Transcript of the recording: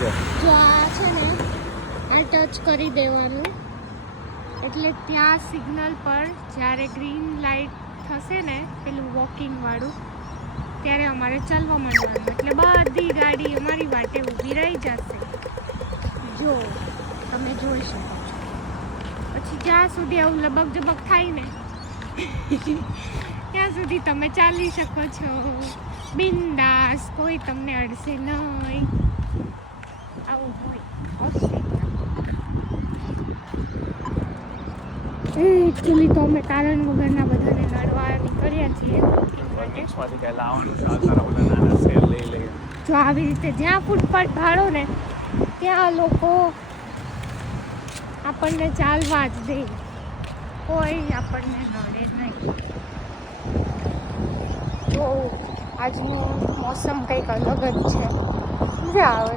જો આ છે ને આ ટચ કરી દેવાનું એટલે ત્યાં સિગ્નલ પર જ્યારે ગ્રીન લાઇટ થશે ને પેલું વોકિંગ વાળું ત્યારે અમારે ચાલવા માંડવાનું એટલે બધી ગાડી અમારી વાટે ઊભી રહી જશે. જો તમે જોઈ શકો છો. પછી જ્યાં સુધી આવું લબક જબક થાય ને ત્યાં સુધી તમે ચાલી શકો છો બિંદાસ, કોઈ તમને અડશે નહીં. આવું હોય એકચ્યુઅલી તો અમે કારણ વગરના બધાને લડવા નીકળ્યા છીએ. જો આવી રીતે જ્યાં ફૂટપાથ ઢાળો ને ત્યાં લોકો આપણને ચાલવા જ દે, કોઈ આપણને નડે નહીં. તો આજનું મોસમ કંઈક અલગ જ છે, મજા આવે.